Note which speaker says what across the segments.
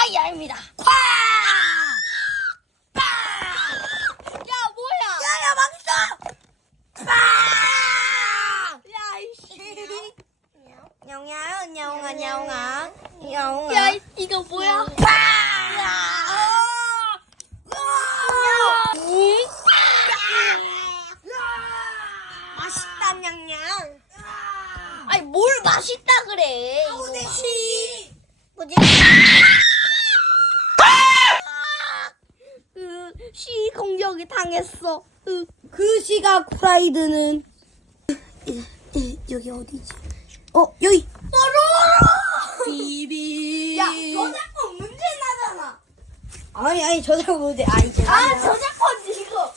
Speaker 1: 다이아입니다.
Speaker 2: 콱!
Speaker 1: 야 뭐야?
Speaker 2: 야야 망했어! 팍!
Speaker 1: 야 이씨.
Speaker 2: 냐옹아 냐옹아 냐옹아 냐옹아
Speaker 1: 야 이- 이거 뭐야?
Speaker 2: 팍! 맛있다 냥냥
Speaker 1: 아니 뭘 맛있다 그래? 이거.
Speaker 2: 뭐지?
Speaker 1: 시 공격이 당했어. 으,
Speaker 2: 그 시각 프라이드는 여기 어디지? 어 여기 비비
Speaker 1: 야 저작권 문제 나잖아.
Speaker 2: 아니 아니 저작권 문제 아 이제
Speaker 1: 아 저작권 이거.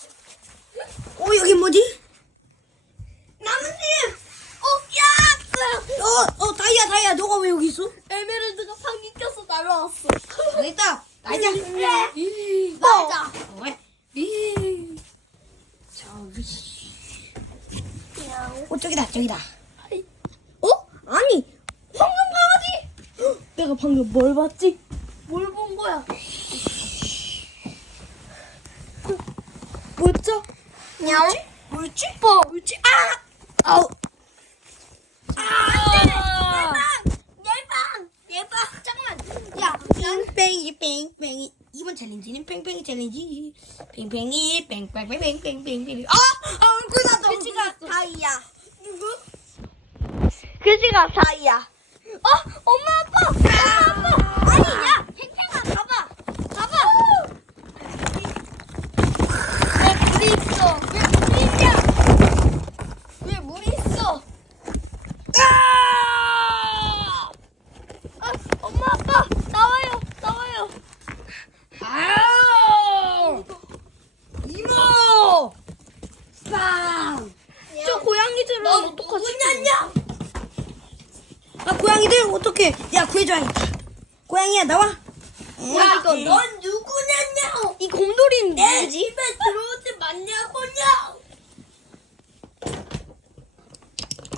Speaker 2: 어 여기 뭐지? 나뭇잎
Speaker 1: 어,
Speaker 2: 어어 다이아 다이아 너가 왜 여기 있어?
Speaker 1: 에메랄드가 방귀 껴서 날라왔어.
Speaker 2: 여기 있다 나이자
Speaker 1: 맞아.
Speaker 2: 저기. 어, 저기다, 저기다. 어? 아니, 황금 강아지! 내가 방금 뭘 봤지?
Speaker 1: 뭘 본 거야?
Speaker 2: 뭐였죠?
Speaker 1: 냥.
Speaker 2: 뭐였지?
Speaker 1: 뭐?
Speaker 2: 뭐였지? 아! 아우.
Speaker 1: 아.
Speaker 2: 예방! 예방! 잠깐만. 야, 뺑뺑이, 뺑뺑이. 이번 챌린지는 뺑뺑이 챌린지. 뺑뺑이, 뺑뺑뺑뺑뺑뺑뺑. 아! 아, 얼굴 나도
Speaker 1: 그치가
Speaker 2: 다이야. 누구?
Speaker 1: 그지가 사이야. 어, 엄마 아빠. 아니 야, 팽팽아 가봐, 가봐. 왜 물이 있어? 왜 물이 있냐? 왜 물이 있어? 아! 아, 엄마 아빠 나와요, 나와요.
Speaker 2: 아우! 이모! 빵!
Speaker 1: 저 고양이들은 어떡하지?
Speaker 2: 누구냐냐? 아, 고양이들 어떡해? 야, 구해줘야겠다. 고양이 야, 나와.
Speaker 1: 야, 이거 넌
Speaker 2: 누구냐냐?
Speaker 1: 이 곰돌이는
Speaker 2: 내
Speaker 1: 누구지?
Speaker 2: 집에 들어오지 맞냐고냐?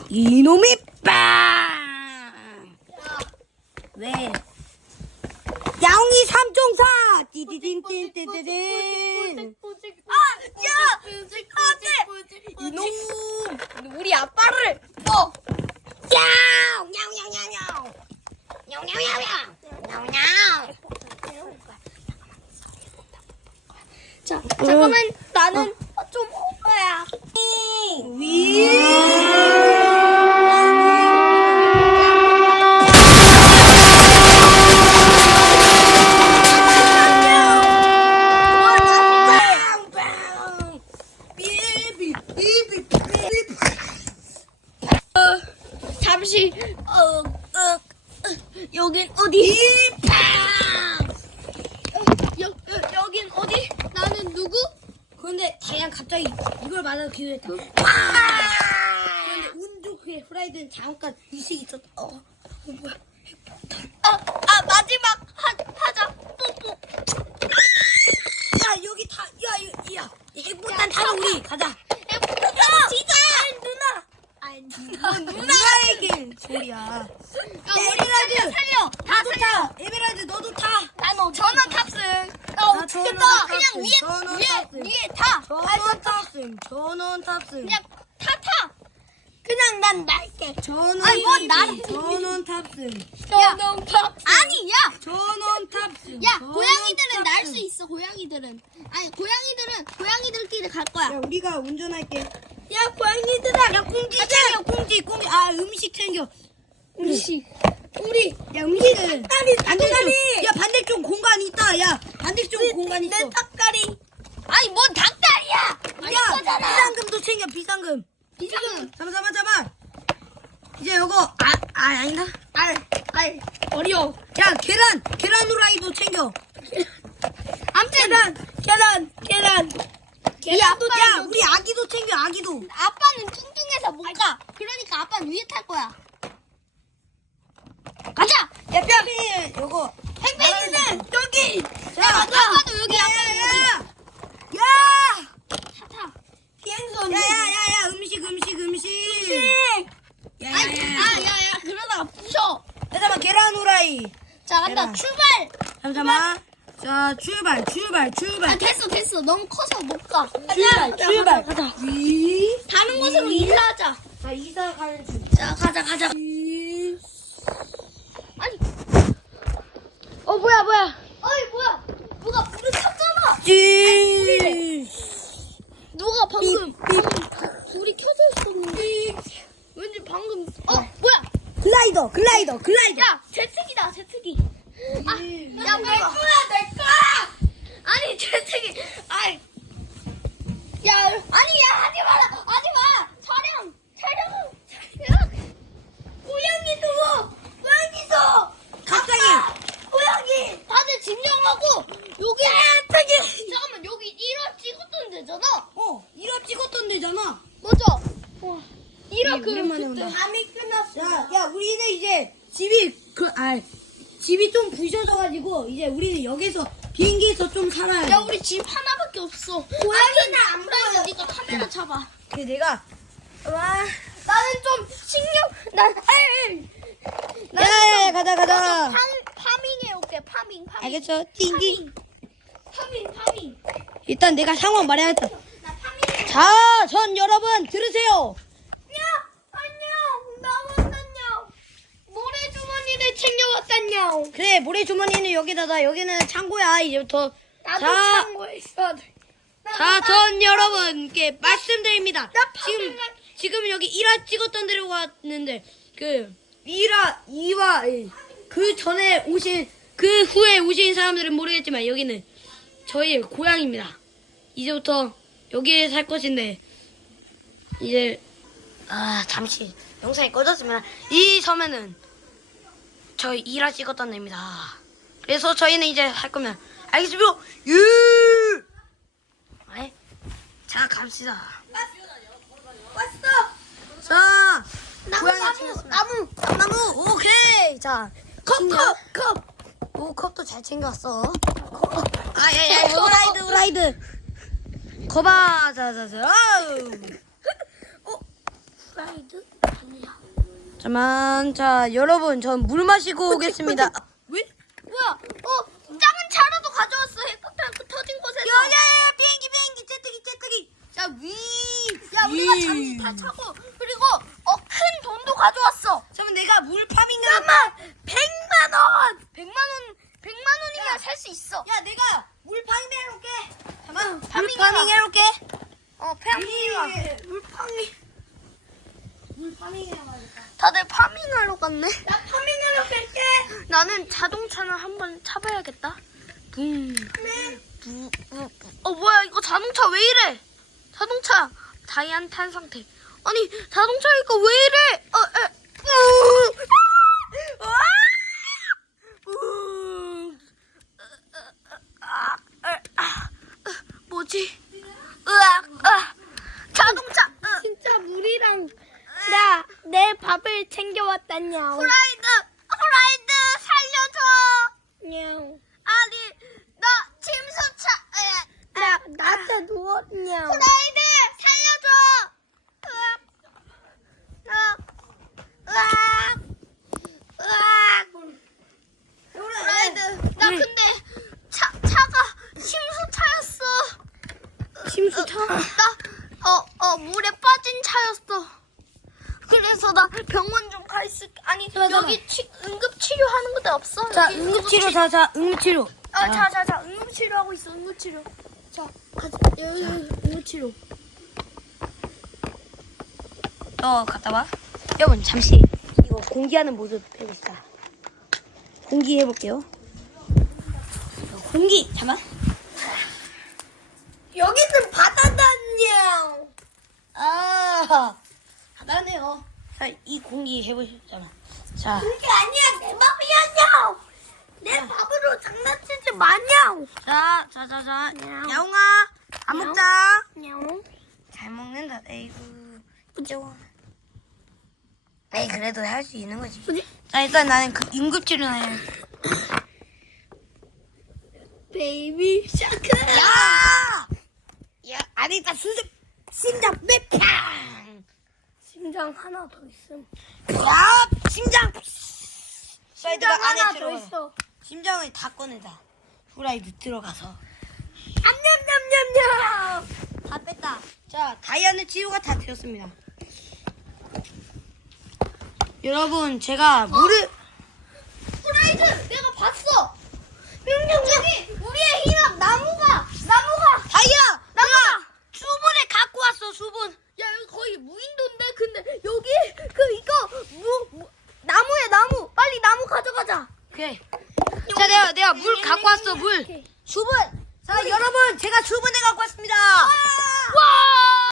Speaker 2: 이놈이 빵! 왜? 야옹이 삼총사! 띠디딘딘띠디딘!
Speaker 1: 아, 야! 안 돼! 이놈! 우리 아빠를! 어!
Speaker 2: 야옹! 야옹야옹야옹! 야옹야옹야옹! 야옹야옹!
Speaker 1: 자, 잠깐만, 나는 좀 호야.
Speaker 2: 빵빵! 삐비 삐비 삐비
Speaker 1: 잠시, 어, 어, 여긴 어디?
Speaker 2: 빵!
Speaker 1: 여, 여, 여긴 어디? 나는 누구?
Speaker 2: 그런데 그냥 갑자기 이걸 맞아서 기도했다.
Speaker 1: 그
Speaker 2: 그런데 운 좋게 후라이드는 잠깐 의식이 있었다. 어, 어 뭐야?
Speaker 1: 아, 아, 마지막, 하, 하자. 뽀뽀.
Speaker 2: 야 여기 다, 야, 야, 야, 핵폭탄 타러 우리 가자.
Speaker 1: 야, 진짜! 누나!
Speaker 2: 아이 누나, 누나에게 소리야.
Speaker 1: 야,
Speaker 2: 에메랄드!
Speaker 1: 살려! 다
Speaker 2: 너도
Speaker 1: 살려!
Speaker 2: 타. 에메랄드 너도 타.
Speaker 1: 나는 전원 탑승. 나
Speaker 2: 아,
Speaker 1: 타?
Speaker 2: 탑승,
Speaker 1: 그냥
Speaker 2: 전원
Speaker 1: 위에,
Speaker 2: 탑승.
Speaker 1: 위에, 위에 타!
Speaker 2: 전원 탑승, 전원 탑승.
Speaker 1: 그냥 타, 타! 그냥 난 날게.
Speaker 2: 전원
Speaker 1: 아니, 뭐
Speaker 2: TV,
Speaker 1: 나를-
Speaker 2: 전원 탑승.
Speaker 1: 전원 탑승. 아니, 야!
Speaker 2: 전원 탑승.
Speaker 1: 야,
Speaker 2: 전원
Speaker 1: 고양이들은 날
Speaker 2: 탑승.
Speaker 1: 수 있어, 고양이들은. 아니, 고양이들은 고양이들끼리 갈 거야.
Speaker 2: 야, 우리가 운전할게. 야, 고양이들아. 야, 꽁지 챙겨, 꽁지, 꽁지. 아, 음식 챙겨.
Speaker 1: 음식.
Speaker 2: 우리, 야, 음식은. 반대쪽. 야, 반대쪽 공간 있다. 야, 반대쪽 공간 있어.
Speaker 1: 내 닭다리. 아니, 뭔 닭다리야! 아니,
Speaker 2: 야,
Speaker 1: 거잖아.
Speaker 2: 비상금도 챙겨, 비상금. 잠깐, 잠깐, 잠깐. 이제 요거, 아, 아, 아니다.
Speaker 1: 알, 알. 어려워.
Speaker 2: 야, 계란, 계란 후라이도 챙겨.
Speaker 1: 암튼.
Speaker 2: 계란, 계란, 계란.
Speaker 1: 이
Speaker 2: 야,
Speaker 1: 아빠는,
Speaker 2: 우리 아기도 챙겨, 아기도.
Speaker 1: 아빠는 뚱뚱해서 못 가. 그러니까 아빠는 위에 탈 거야. 가자!
Speaker 2: 야, 뼈, 요거.
Speaker 1: 팽팽이는
Speaker 2: 여기.
Speaker 1: 야, 아빠도 여기, 아빠도 여기.
Speaker 2: 야!
Speaker 1: 타, 타.
Speaker 2: 야, 야, 야, 야, 음식, 음식, 음식. 야, 야,
Speaker 1: 아니,
Speaker 2: 야.
Speaker 1: 아, 야, 야, 그러다가 부셔.
Speaker 2: 잠깐만, 계란 후라이.
Speaker 1: 자, 간다.
Speaker 2: 계란.
Speaker 1: 출발!
Speaker 2: 잠깐만. 자, 출발, 출발,
Speaker 1: 아
Speaker 2: 출발.
Speaker 1: 됐어 됐어 너무 커서 못 가.
Speaker 2: 출발, 출발.
Speaker 1: 가자.
Speaker 2: 위.
Speaker 1: 다른 곳으로 이사하자.
Speaker 2: 자, 이사 가는 중.
Speaker 1: 자 가자 가자.
Speaker 2: 위.
Speaker 1: 아니. 어 뭐야 뭐야. 어이 뭐야. 누가 불을 켰잖아.
Speaker 2: 찌.
Speaker 1: 누가 방금 불이 켜져 있었는데. 왠지 방금 어 뭐야.
Speaker 2: 글라이더, 글라이더, 글라이더.
Speaker 1: 야 제트기다 제트기. 아, 야, 내 거야, 내 거! 아니, 제트기, 아이. 야, 아니, 야, 하지 마라, 하지 마! 촬영, 촬영! 고양이 누구? 고양이 도
Speaker 2: 갑자기.
Speaker 1: 고양이! 다들 진정하고, 여기, 제트기! 잠깐만, 여기 1화 찍었던 데잖아?
Speaker 2: 어, 1화 찍었던 데잖아.
Speaker 1: 맞아. 와, 1화 그,
Speaker 2: 오랜만에
Speaker 1: 그때.
Speaker 2: 온다. 밤이 끝났어. 야, 야, 우리는 이제 집이 그, 아, 집이 좀 부셔져가지고 이제 우리는 여기서 비행기에서 좀 살아야 돼.
Speaker 1: 야, 우리 집 하나밖에 없어.
Speaker 2: 고양이는 안
Speaker 1: 보여. 네가 카메라 잡아.
Speaker 2: 그 내가
Speaker 1: 와, 나는 좀 신경, 난, 에이,
Speaker 2: 야야야 가자 가자.
Speaker 1: 파, 파밍해 올게, 파밍, 파밍.
Speaker 2: 알겠어. 띵띵.
Speaker 1: 파밍, 파밍.
Speaker 2: 일단 내가 상황 말해야겠다.
Speaker 1: 나 파밍.
Speaker 2: 자, 전 여러분 들으세요.
Speaker 1: 야, 안녕. 나왔단요. 모래주머니를 챙겨왔단요.
Speaker 2: 그래 모래 주머니는 여기다가 여기는 창고야 이제부터.
Speaker 1: 나도
Speaker 2: 자.
Speaker 1: 창고에 있어야 돼.
Speaker 2: 자, 전 여러분께 말씀드립니다.
Speaker 1: 나
Speaker 2: 지금 지금 여기 1화 찍었던 데로 왔는데 그 1화, 2화 그 전에 오신 그 후에 오신 사람들은 모르겠지만 여기는 저희의 고향입니다. 이제부터 여기에 살 것인데 이제 아 잠시 영상이 꺼졌으면 이 섬에는 저희 1화 찍었던 데입니다. 그래서 저희는 이제 할 거면 알겠습니다. 유. 네. 자 갑시다.
Speaker 1: 왔어.
Speaker 2: 자
Speaker 1: 나무,
Speaker 2: 고양이
Speaker 1: 나무,
Speaker 2: 챙겼습니다.
Speaker 1: 나무.
Speaker 2: 나무 오케이 자
Speaker 1: 컵,
Speaker 2: 신기하-
Speaker 1: 컵, 컵.
Speaker 2: 오 컵도 잘 챙겼어. 아야야 후라이드 후라이드. 거봐 자자자. 아우.
Speaker 1: 어, 프라이드? 아니야.
Speaker 2: 잠만 자 여러분 전 물 마시고 오겠습니다. 왜?
Speaker 1: 뭐야? 어, 작은 차라도 가져왔어. 핵폭탄 그 터진 곳에서.
Speaker 2: 야야야 비행기 비행기 째뜨기 째뜨기. 자 위.
Speaker 1: 야, 우리가
Speaker 2: 위.
Speaker 1: 잠시 다 차고 그리고 어 큰 돈도 가져왔어.
Speaker 2: 잠깐 내가 물 파밍을.
Speaker 1: 잠깐만, 100만 원. 100만 원, 100만 원이면 살 수 있어.
Speaker 2: 야 내가 물 파밍 해놓게. 잠깐 물
Speaker 1: 파밍해라.
Speaker 2: 파밍 해놓게.
Speaker 1: 어.
Speaker 2: 물 파밍. 물 파밍 해야겠다.
Speaker 1: 다들 파밍하러 갔네.
Speaker 2: 나 파밍하러 갈게.
Speaker 1: 나는 자동차를 한번 타봐야겠다. 붕. 부, 부, 부. 어 뭐야 이거 자동차 왜 이래? 자동차 다이안 탄 상태. 아니 자동차 이거 왜 이래? 어, 에. 우. 아! 우. 아, 아, 아, 뭐지? 으악, 으악. 자동차. 진짜 물이랑 나 내 밥을 챙겨왔단냐. 후라이드, 후라이드 살려줘. 냥. 아니 나 침수차. 나 나한테 누웠냐. 후라이드 살려줘. 으악, 으악, 으악, 으악. 후라이드 나
Speaker 2: 왜?
Speaker 1: 근데 차 차가 침수차였어.
Speaker 2: 침수차.
Speaker 1: 나어어 물에 빠진 차였어. 그래서 나 병원 좀 가 있을 아니
Speaker 2: 잠깐만,
Speaker 1: 여기 치, 응급 치료하는 곳도 없어.
Speaker 2: 자
Speaker 1: 여기
Speaker 2: 응급치료 자 자 응급치료.
Speaker 1: 아, 자, 자, 자, 응급치료 하고 있어, 응급치료. 자, 가자, 여기, 여기, 응급치료.
Speaker 2: 너 갔다 와. 여러분 잠시 이거 공기하는 모습 해봅시다. 공기 해볼게요. 공기 잠깐.
Speaker 1: 여기는 바다다냥.
Speaker 2: 아 하다네요. 자 이 공기 해보셨잖아. 자
Speaker 1: 그게 아니야, 내 밥이야냥. 내 밥으로 장난치지 마냥.
Speaker 2: 자, 자, 자, 자.
Speaker 1: 냥.
Speaker 2: 야옹아, 안
Speaker 1: 냥.
Speaker 2: 먹자.
Speaker 1: 냥.
Speaker 2: 잘 먹는다. 에이구, 부쩍어. 에이, 그래도 할 수 있는 거지.
Speaker 1: 뭐지?
Speaker 2: 자, 일단 나는 그 응급치료나 해.
Speaker 1: 베이비 샤크.
Speaker 2: 야! 야, 아니다, 수습. 심장 빼팡!
Speaker 1: 심장 하나 더 있음.
Speaker 2: 야, 심장!
Speaker 1: 심장
Speaker 2: 사이드가 안에
Speaker 1: 하나 더
Speaker 2: 들어가.
Speaker 1: 있어.
Speaker 2: 심장을 다 꺼내다. 후라이드 들어가서.
Speaker 1: 냠냠냠냠냠.
Speaker 2: 다 뺐다. 자, 다이아는 치료가 다 되었습니다. 여러분, 제가 물을,
Speaker 1: 프라이드 내가 봤어. 명령님이 우리의